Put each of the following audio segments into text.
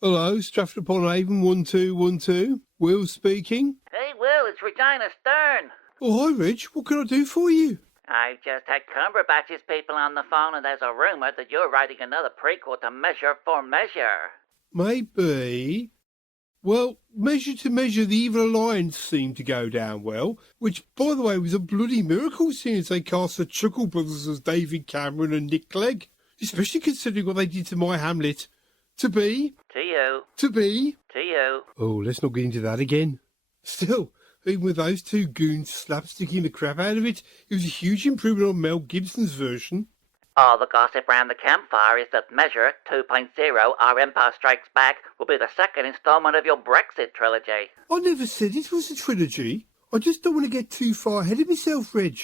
Hello, Stratford-upon-Avon 1212. Will speaking. Hey, Will, it's Regina Stern. Oh, hi, Reg. What can I do for you? I've just had Cumberbatch's people on the phone, and there's a rumour that you're writing another prequel to Measure for Measure. Maybe. Well, Measure to Measure, the Evil Alliance seemed to go down well, which, by the way, was a bloody miracle since they cast the Chuckle Brothers as David Cameron and Nick Clegg, especially considering what they did to my Hamlet. To be. To you. To be. To you. Oh, let's not get into that again. Still, even with those two goons slapsticking the crap out of it, it was a huge improvement on Mel Gibson's version. All the gossip round the campfire is that Measure 2.0, Our Empire Strikes Back, will be the second installment of your Brexit trilogy. I never said it was a trilogy. I just don't want to get too far ahead of myself, Reg.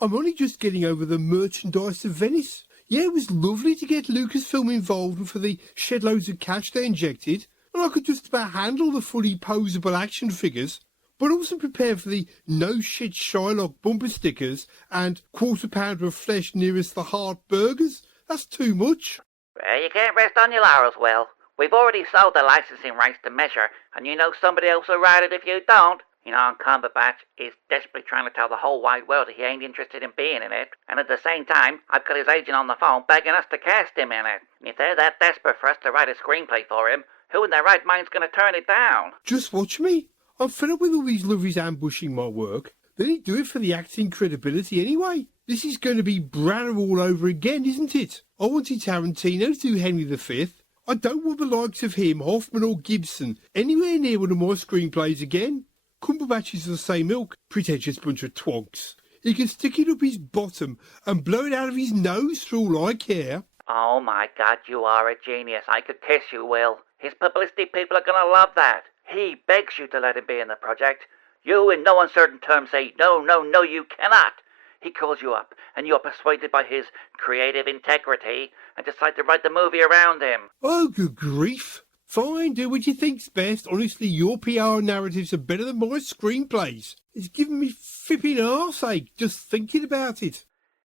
I'm only just getting over the merchandise of Venice. Yeah, it was lovely to get Lucasfilm involved and for the shed loads of cash they injected, and I could just about handle the fully posable action figures, but I wasn't prepared for the no-shit Shylock bumper stickers and quarter-pounder of flesh nearest the heart burgers. That's too much. Well, you can't rest on your laurels, Will. We've already sold the licensing rights to Measure, and you know somebody else will write it if you don't. You know, Cumberbatch is desperately trying to tell the whole wide world that he ain't interested in being in it. And at the same time, I've got his agent on the phone begging us to cast him in it. And if they're that desperate for us to write a screenplay for him, who in their right mind's going to turn it down? Just watch me. I'm fed up with all these lovies ambushing my work. They didn't do it for the acting credibility anyway. This is going to be Branagh all over again, isn't it? I wanted Tarantino to do Henry V. I don't want the likes of him, Hoffman or Gibson, anywhere near one of my screenplays again. Cumberbatch is the same ilk, pretentious bunch of twonks. He can stick it up his bottom and blow it out of his nose for all I care. Oh my God, you are a genius. I could kiss you, Will. His publicity people are going to love that. He begs you to let him be in the project. You, in no uncertain terms, say, no, you cannot. He calls you up, and you're persuaded by his creative integrity and decide to write the movie around him. Oh, good grief. Fine, do what you think's best. Honestly, your PR narratives are better than my screenplays. It's giving me flipping arseache just thinking about it.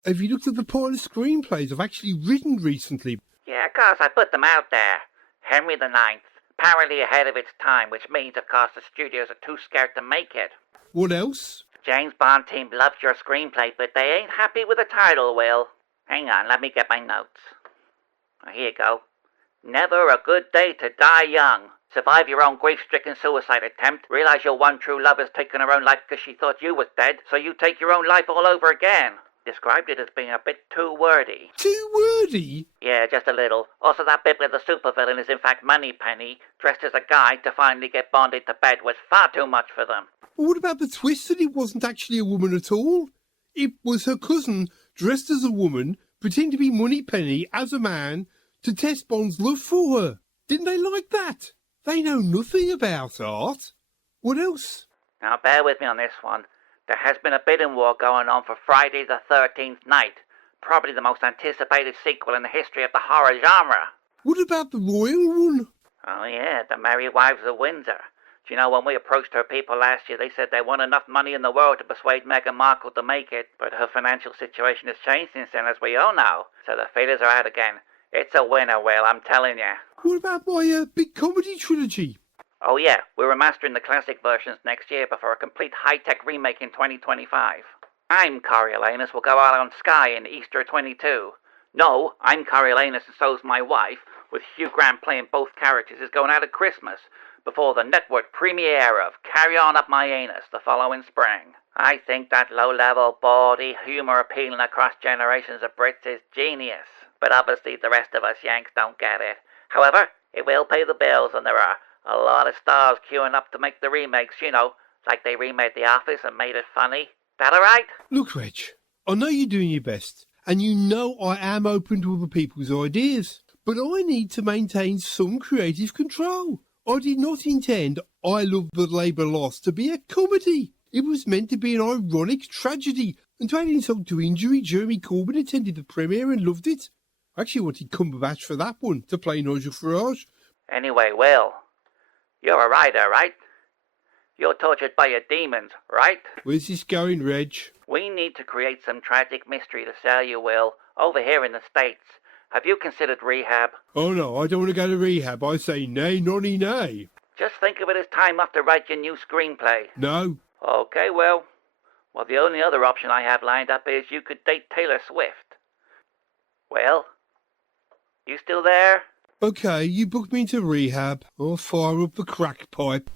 Have you looked at the pile of screenplays I've actually written recently? Yeah, of course, I put them out there. Henry the Ninth, apparently ahead of its time, which means, of course, the studios are too scared to make it. What else? James Bond team loves your screenplay, but they ain't happy with the title, Will. Hang on, let me get my notes. Here you go. Never a good day to die young. Survive your own grief-stricken suicide attempt. Realize your one true love has taken her own life because she thought you was dead, so you take your own life all over again. Described it as being a bit too wordy. Too wordy? Yeah, just a little. Also, that bit where the supervillain is in fact Moneypenny, dressed as a guy to finally get bonded to bed, was far too much for them. Well, what about the twist that it wasn't actually a woman at all? It was her cousin, dressed as a woman, pretending to be Moneypenny as a man, to test Bond's love for her. Didn't they like that? They know nothing about art. What else? Now, bear with me on this one. There has been a bidding war going on for Friday the 13th Night, probably the most anticipated sequel in the history of the horror genre. What about the royal one? Oh yeah, The Merry Wives of Windsor. Do you know, when we approached her people last year, they said they won enough money in the world to persuade Meghan Markle to make it, but her financial situation has changed since then, as we all know, so the feelers are out again. It's a winner, Will, I'm telling you. What about my big comedy trilogy? Oh yeah, we're remastering the classic versions next year before a complete high-tech remake in 2025. I'm Coriolanus will go out on Sky in Easter 22. No, I'm Coriolanus and so's my wife, with Hugh Grant playing both characters, is going out at Christmas, before the network premiere of Carry On Up My Anus the following spring. I think that low-level, bawdy humour appealing across generations of Brits is genius. But obviously the rest of us Yanks don't get it. However, it will pay the bills, and there are a lot of stars queuing up to make the remakes, you know, like they remade The Office and made it funny. That alright? Look, Reg, I know you're doing your best, and you know I am open to other people's ideas, but I need to maintain some creative control. I did not intend I Love the Labour Lost to be a comedy. It was meant to be an ironic tragedy, and to add insult to injury, Jeremy Corbyn attended the premiere and loved it. I actually wanted Cumberbatch for that one, to play Nigel Farage. Anyway, Will, you're a writer, right? You're tortured by your demons, right? Where's this going, Reg? We need to create some tragic mystery to sell you, Will, over here in the States. Have you considered rehab? Oh no, I don't want to go to rehab. I say nay, nonny, nay. Just think of it as time off to write your new screenplay. No. Okay, well, the only other option I have lined up is you could date Taylor Swift. Well, you still there? Okay, you booked me into rehab. I'll fire up the crack pipe.